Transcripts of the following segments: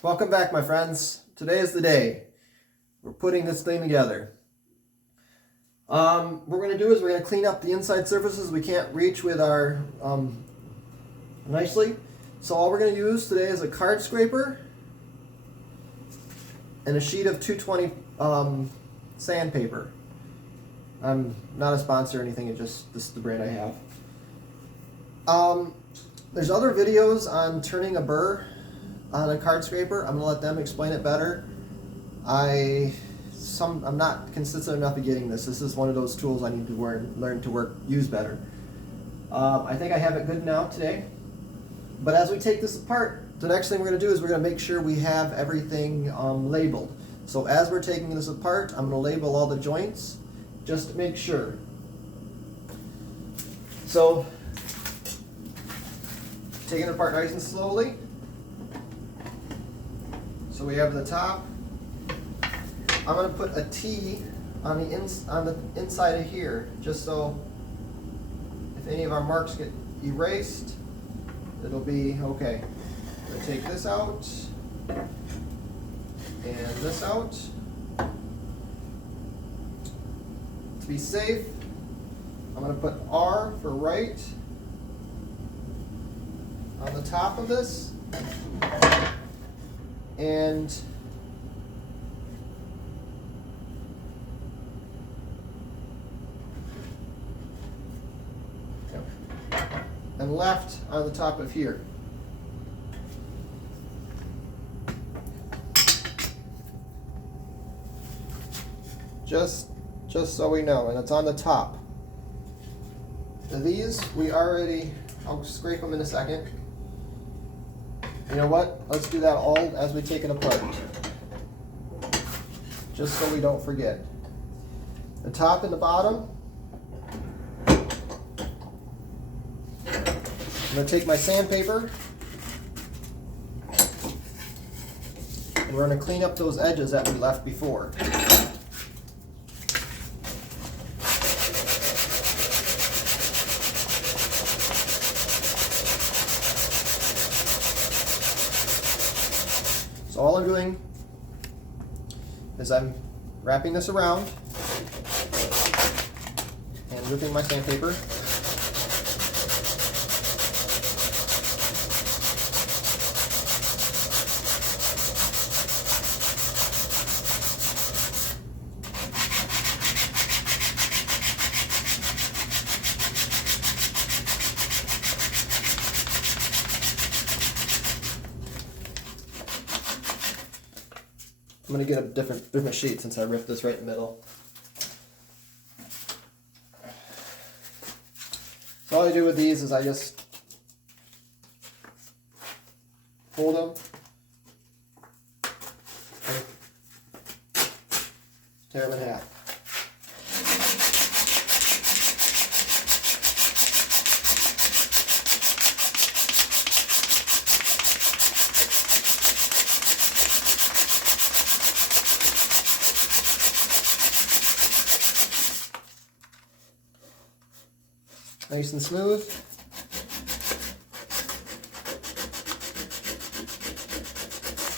Welcome back, my friends. Today is the day. We're putting this thing together. What we're going to do is we're going to clean up the inside surfaces we can't reach with our nicely. So all we're going to use today is a card scraper and a sheet of 220 sandpaper. I'm not a sponsor or anything, this is the brand I have. There's other videos on turning a burr on a card scraper. I'm going to let them explain it better. I'm not consistent enough at getting this. This is one of those tools I need to learn to use better. I think I have it good now today. But as we take this apart, the next thing we're going to do is we're going to make sure we have everything labeled. So as we're taking this apart, I'm going to label all the joints just to make sure. So, taking it apart nice and slowly. So we have the top. I'm going to put a T on the inside of here, just so if any of our marks get erased, it'll be okay. I'm going to take this out and this out. To be safe, I'm going to put R for right on the top of this, and left on the top of here. Just so we know, and it's on the top. Now these I'll scrape them in a second. You know what? Let's do that all as we take it apart. Just so we don't forget. The top and the bottom. I'm going to take my sandpaper and we're going to clean up those edges that we left before. So all I'm doing is I'm wrapping this around and ripping my sandpaper. I'm going to get a different sheet since I ripped this right in the middle. So all I do with these is I just fold them and tear them in half. Nice and smooth.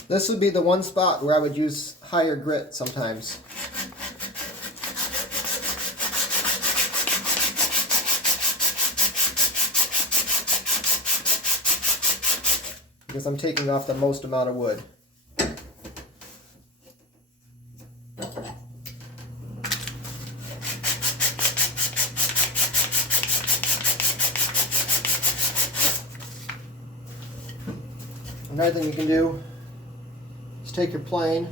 This would be the one spot where I would use higher grit sometimes. Because I'm taking off the most amount of wood. Another thing you can do is take your plane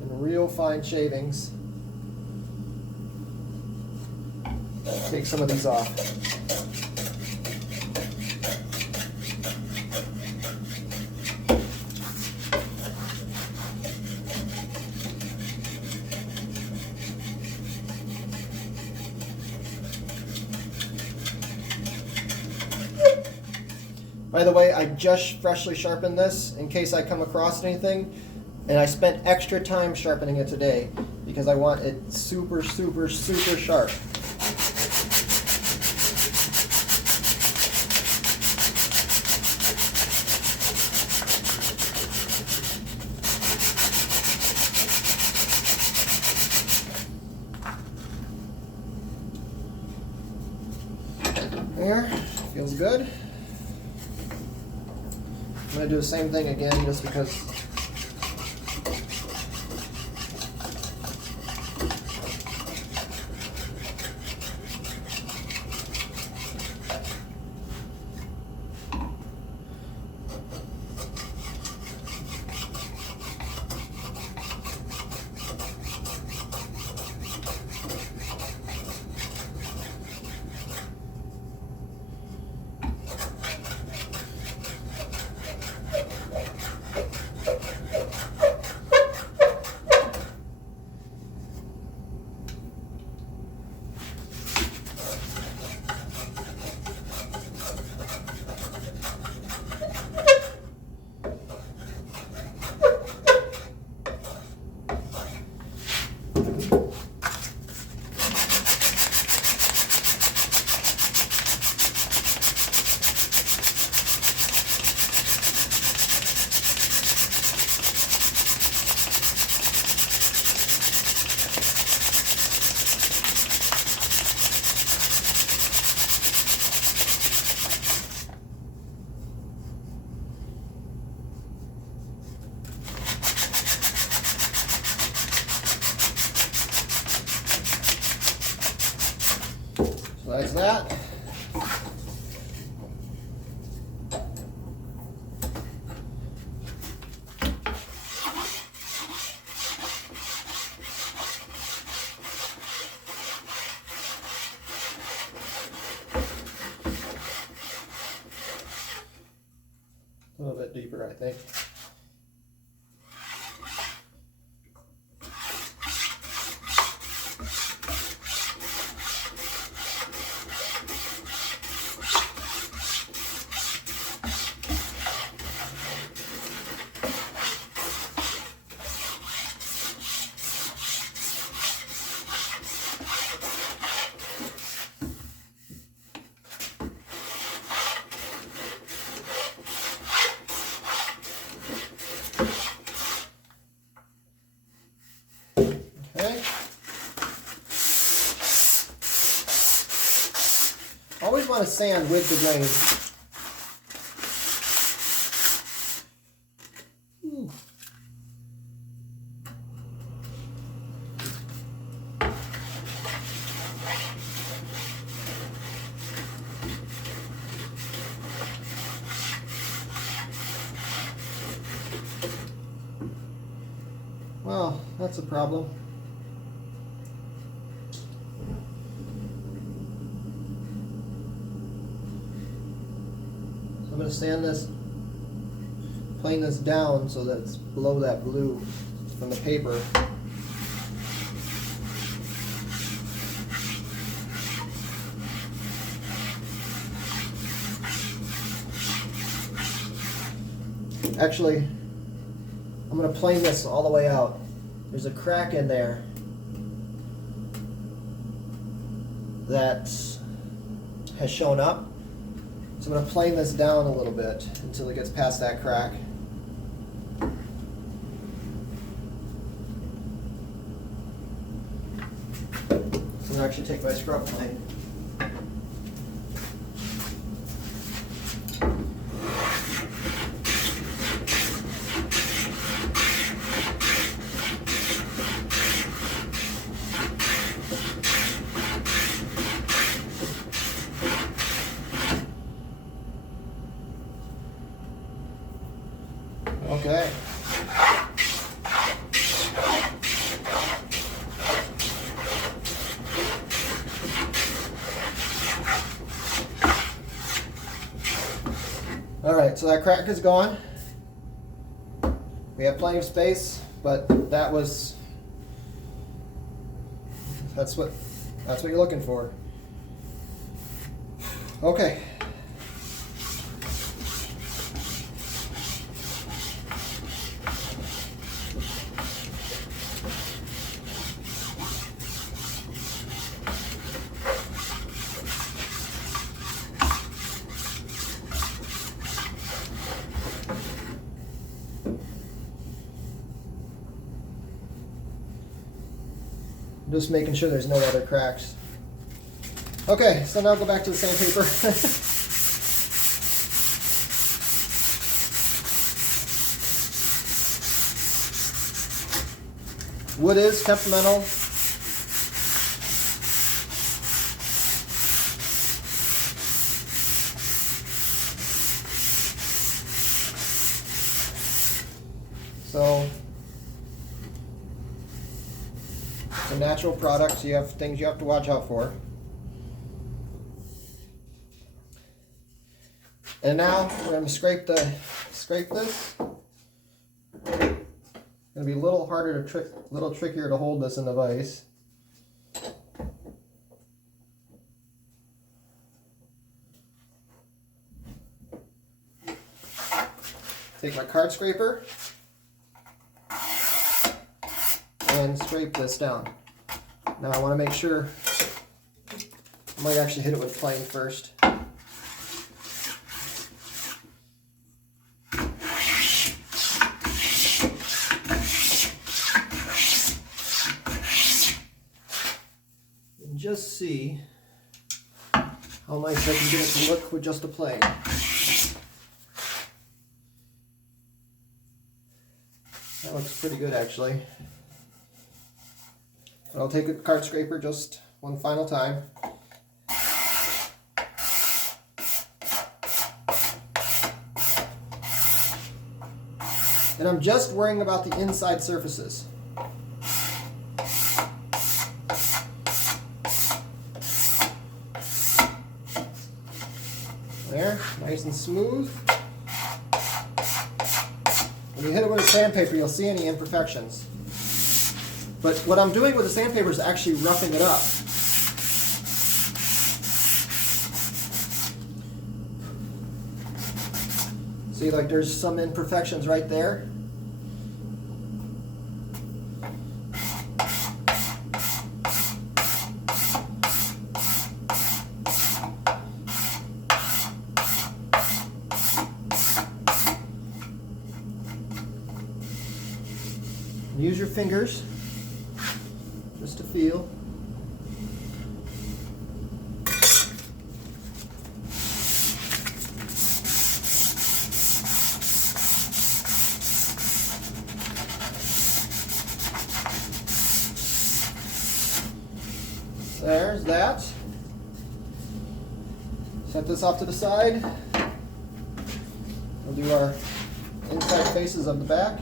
and real fine shavings. Take some of these off. By the way, I just freshly sharpened this in case I come across anything, and I spent extra time sharpening it today because I want it super, super, super sharp. There, feels good. I'm going to do the same thing again just because that's that. A little bit deeper, I think. Okay. Always want to sand with the grain. Well, that's a problem. So I'm going to sand this, plane this down so that it's below that blue from the paper. Actually, I'm going to plane this all the way out. There's a crack in there that has shown up. So I'm going to plane this down a little bit until it gets past that crack. So I'm going to actually take my scrub plane. Okay. All right, so that crack is gone. We have plenty of space, but that's what you're looking for. Okay. I'm just making sure there's no other cracks. Okay, so now go back to the sandpaper. Wood is temperamental. So, it's a natural product, so you have things you have to watch out for. And now we're going to scrape this. It's going to be a little harder to little trickier to hold this in the vise. Take my card scraper and scrape this down. Now I want to make sure, I might actually hit it with plane first. And just see how nice I can get it to look with just a plane. That looks pretty good actually. But I'll take a card scraper just one final time. And I'm just worrying about the inside surfaces. There, nice and smooth. When you hit it with a sandpaper, you'll see any imperfections. But what I'm doing with the sandpaper is actually roughing it up. See, like there's some imperfections right there. Use your fingers just to feel. There's that. Set this off to the side. We'll do our inside faces of the back.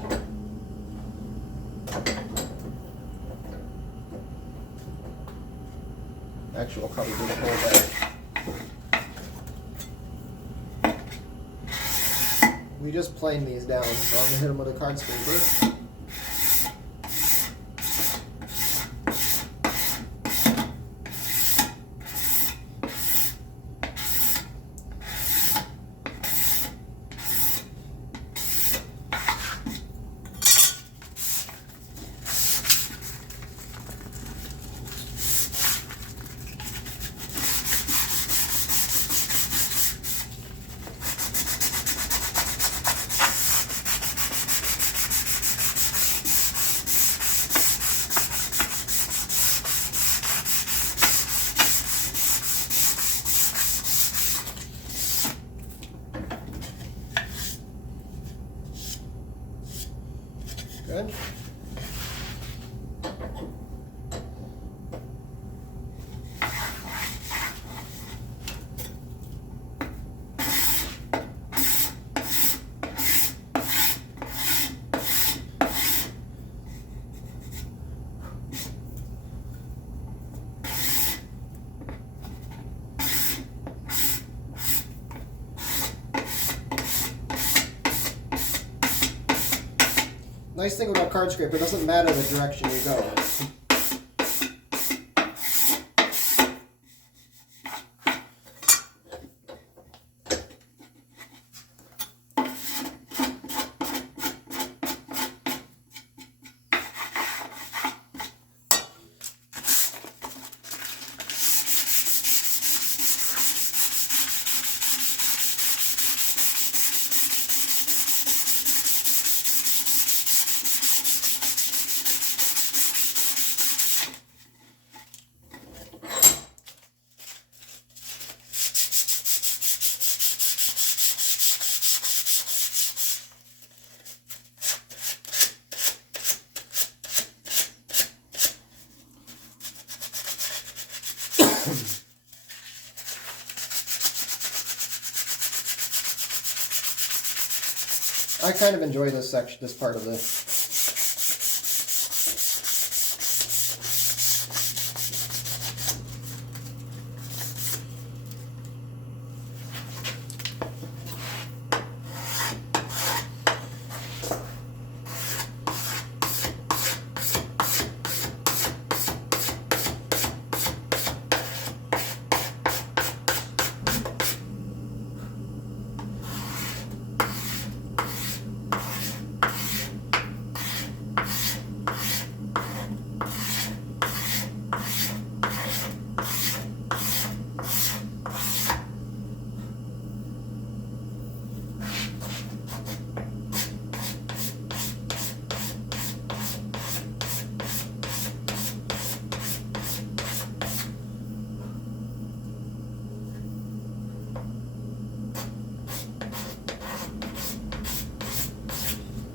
Actually, I'll probably do the whole back. We just plane these down, so I'm going to hit them with a card scraper. Good. Nice thing about card scraper, it doesn't matter the direction you go. I kind of enjoy this section, this part of this.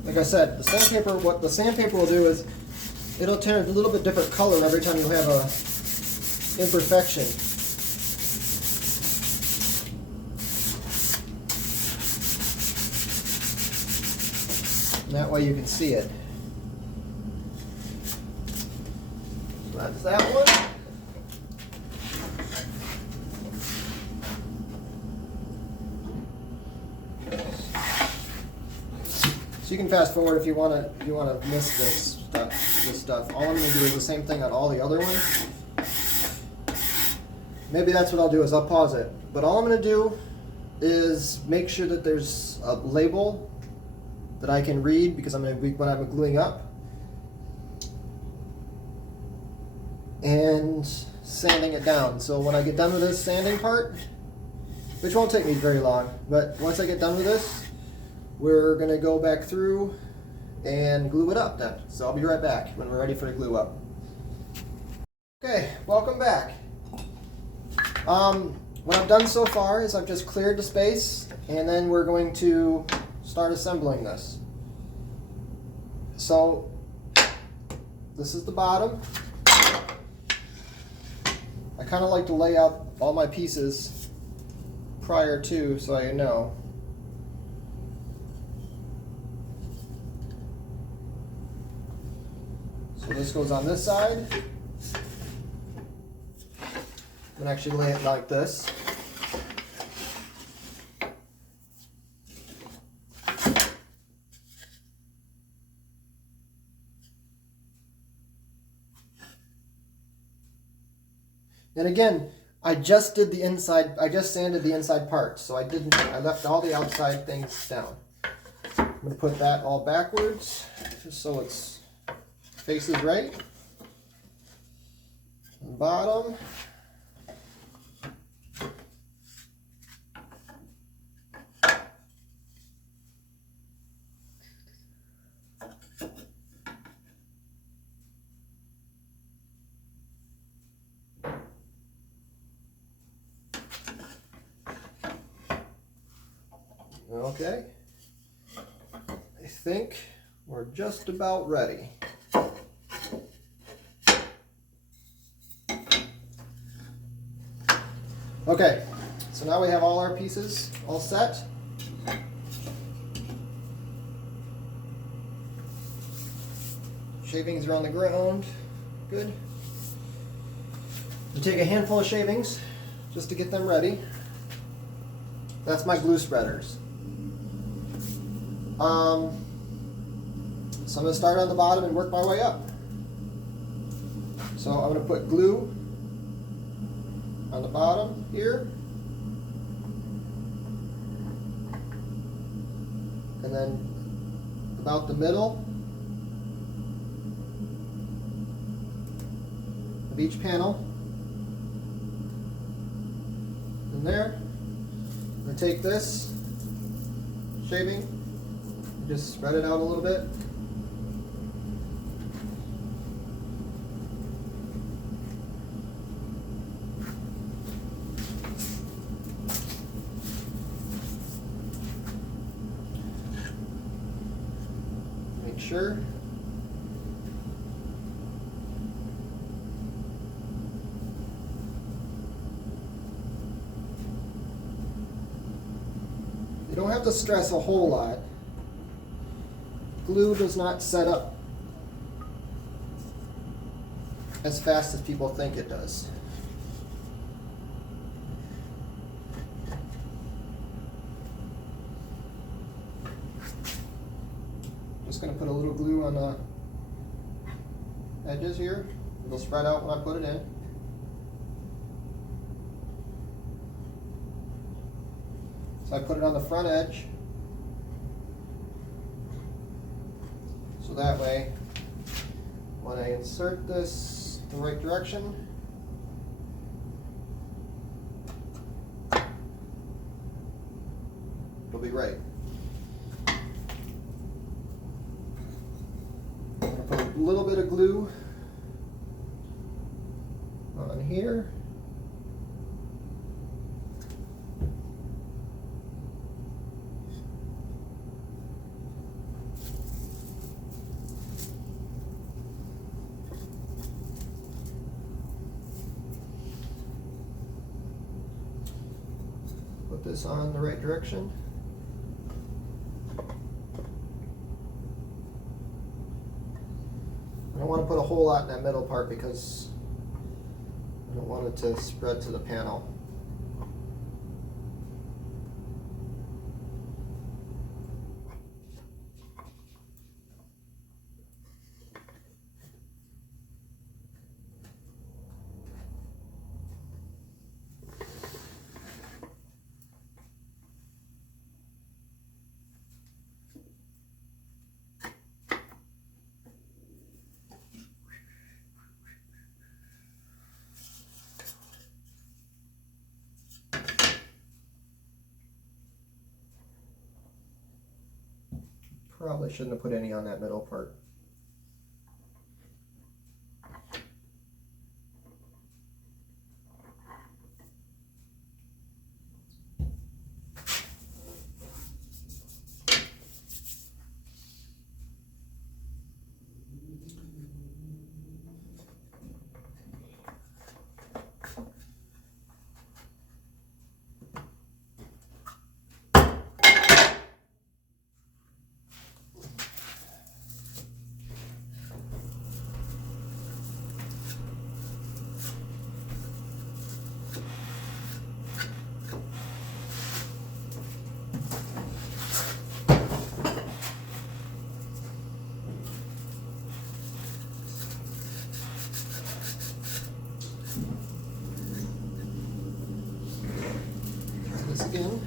Like I said, the sandpaper, what the sandpaper will do is it'll turn a little bit different color every time you have a imperfection. And that way you can see it. So that's that one. So you can fast forward if you want to miss this stuff. All I'm going to do is the same thing on all the other ones. Maybe that's what I'll do is I'll pause it. But all I'm going to do is make sure that there's a label that I can read because when I'm gluing up, and sanding it down. So when I get done with this sanding part, which won't take me very long, but once I get done with this, we're going to go back through and glue it up then. So I'll be right back when we're ready for the glue up. Okay, welcome back. What I've done so far is I've just cleared the space, and then we're going to start assembling this. So this is the bottom. I kind of like to lay out all my pieces prior to, so I know. So this goes on this side. I'm going to actually lay it like this. And again, I just did the inside, I just sanded the inside part, so I left all the outside things down. I'm going to put that all backwards, just so it's faces right. Bottom. Okay, I think we're just about ready. Okay, so now we have all our pieces all set. Shavings are on the ground, good. You take a handful of shavings just to get them ready. That's my glue spreaders. So I'm going to start on the bottom and work my way up. So I'm going to put glue on the bottom here, and then about the middle of each panel, and there. I'm going to take this shaving, just spread it out a little bit. Make sure. don't have to stress a whole lot. Glue does not set up as fast as people think it does. Just going to put a little glue on the edges here. It'll spread out when I put it in. So I put it on the front edge. So that way, when I insert this the right direction, it'll be right. I'm going to put a little bit of glue on here. Put this on the right direction. I don't want to put a whole lot in that middle part because I don't want it to spread to the panel. Probably shouldn't have put any on that middle part. Again.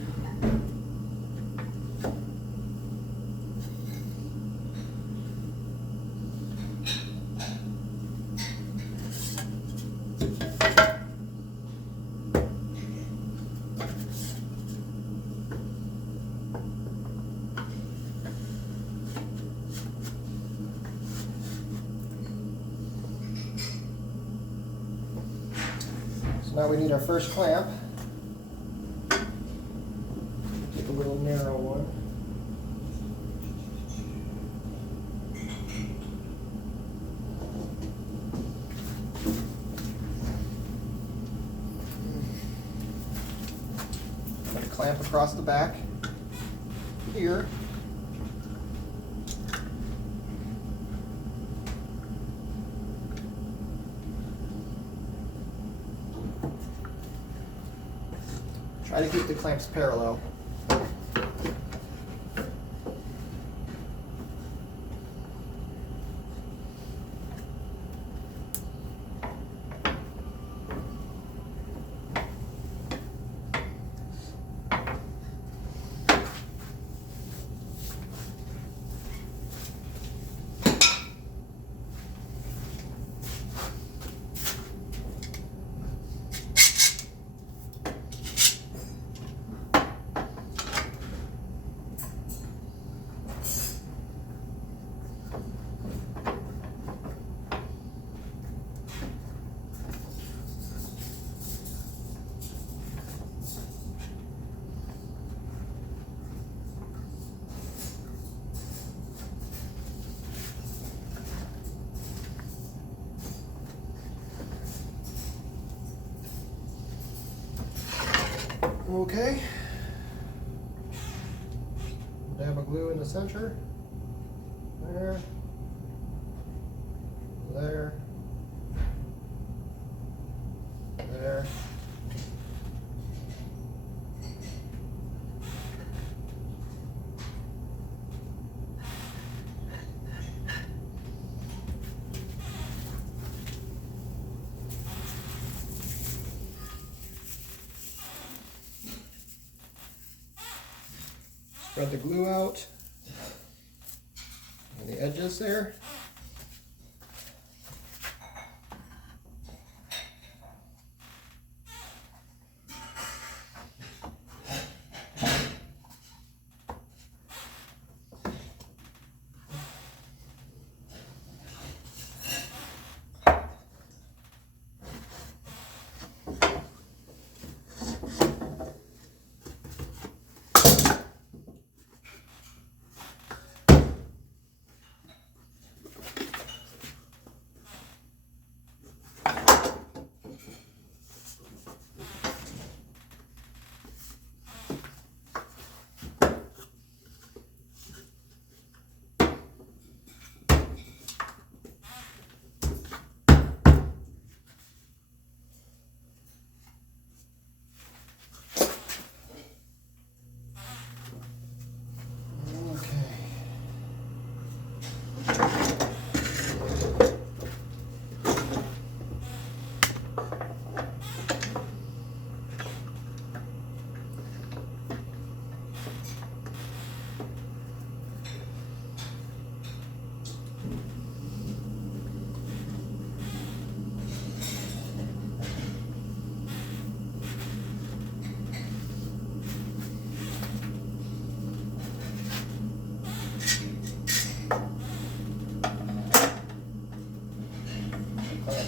So now we need our first clamp. A little narrow one. I'm going to clamp across the back here. Try to keep the clamps parallel. Okay. glue in the center. There. There. There. Spread the glue out on the edges there.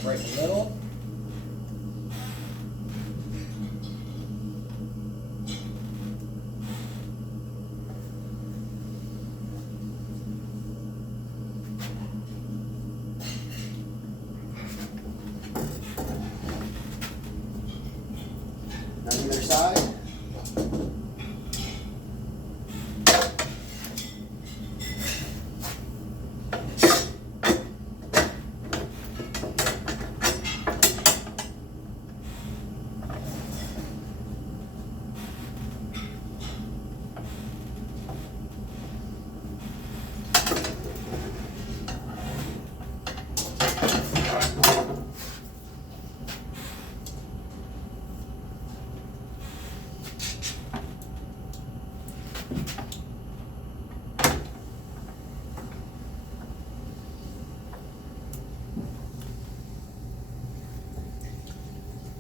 Right in the middle. On either side.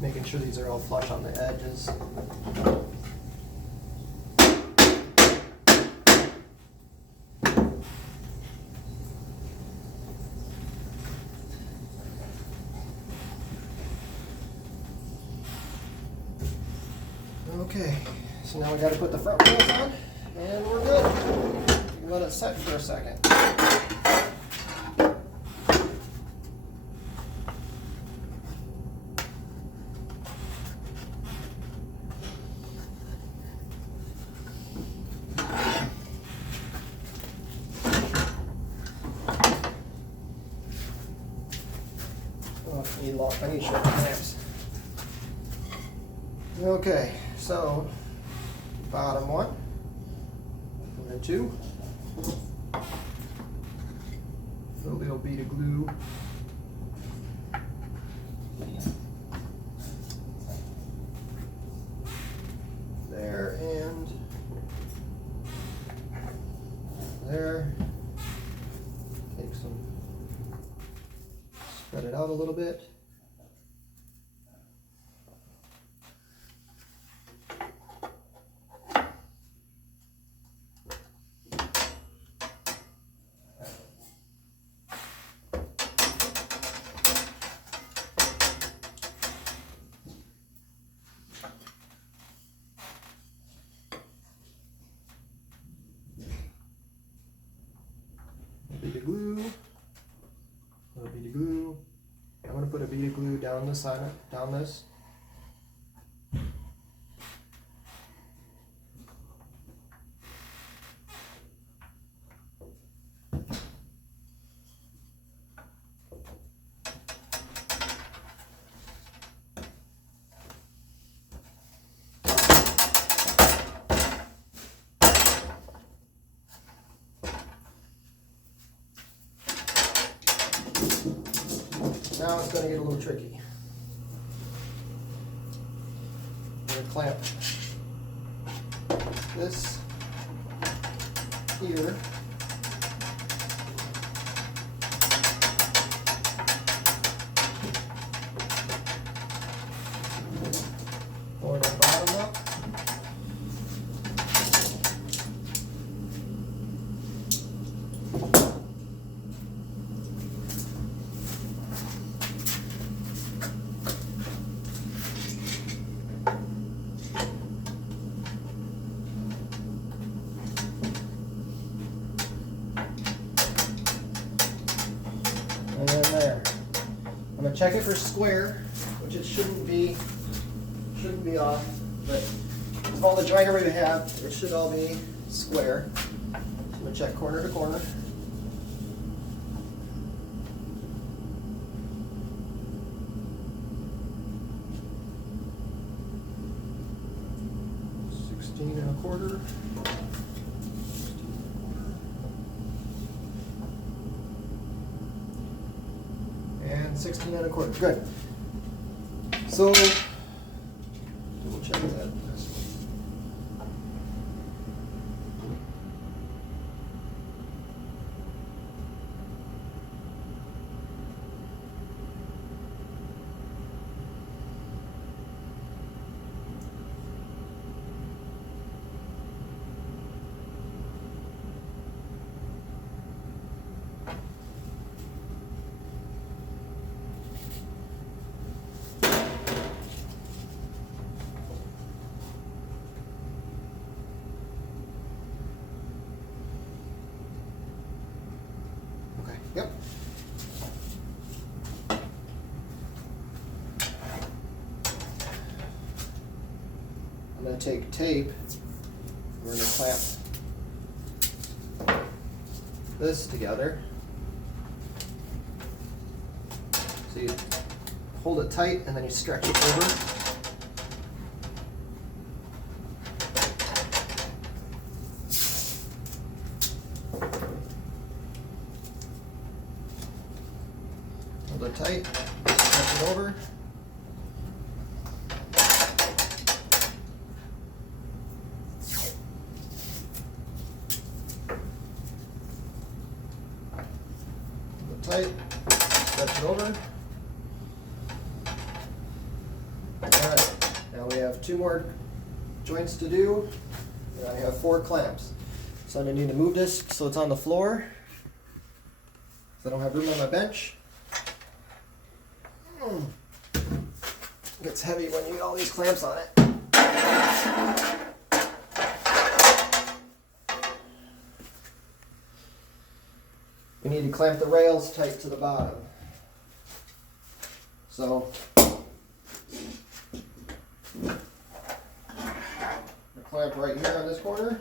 Making sure these are all flush on the edges. Okay, so now we got to put the front wheels on, and we're good. You can let it set for a second. I need short clamps. Okay, so bottom one, and two, a little bead of glue. There and there. Take some, spread it out a little bit. Bead of glue, a little bead of glue. I'm going to put a bead of glue down the side, down this. Now it's going to get a little tricky. I'm going to clamp this here. Lower the bottom up. And then there. I'm going to check it for square, which it shouldn't be off, but with all the joinery we have, it should all be square. So I'm going to check corner to corner. $16.25. And 16.25. Good. So double check that. Okay, yep. I'm going to take tape. We're going to clamp this together. So you hold it tight and then you stretch it over. Hold it tight, stretch it over. Hold it tight, stretch it over. Alright, now we have 2 more joints to do, and I have 4 clamps. So I'm going to need to move this so it's on the floor, because I don't have room on my bench. It gets heavy when you get all these clamps on it. We need to clamp the rails tight to the bottom. So clamp right here on this corner.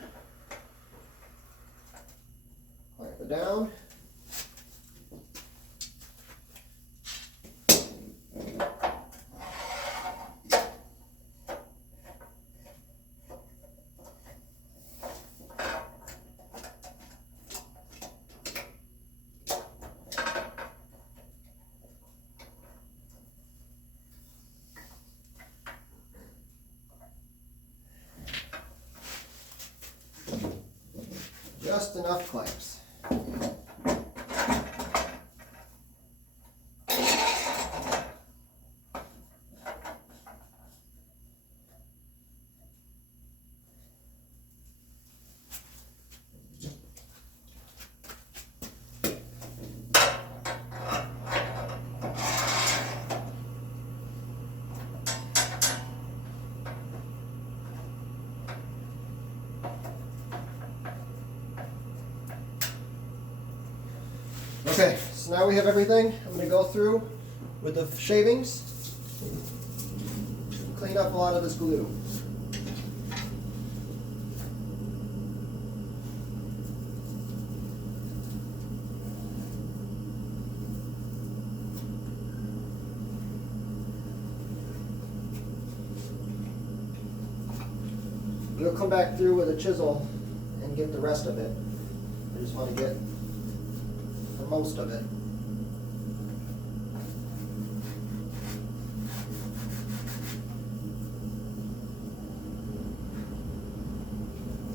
Clamp it down. Just enough clamps. Okay, so now we have everything. I'm going to go through with the shavings, clean up a lot of this glue. We'll come back through with a chisel and get the rest of it. I just want to get most of it.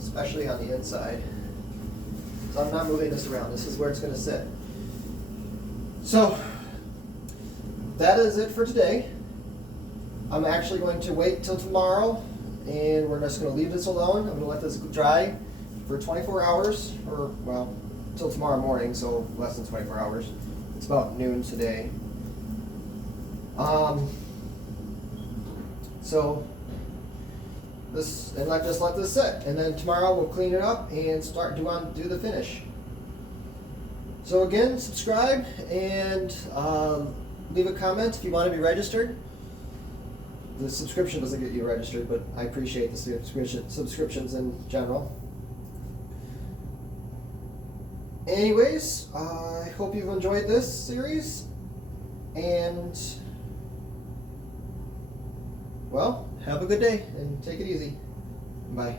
especially on the inside. So I'm not moving this around. This is where it's going to sit. So that is it for today. I'm actually going to wait till tomorrow, and we're just going to leave this alone. I'm going to let this dry for 24 hours, or well, till tomorrow morning, so less than 24 hours. It's about noon today. So this, and just let this sit, and then tomorrow we'll clean it up and do the finish. So again, subscribe and leave a comment if you want to be registered. The subscription doesn't get you registered, but I appreciate the subscriptions in general. Anyways, I hope you've enjoyed this series, and well, have a good day and take it easy. Bye.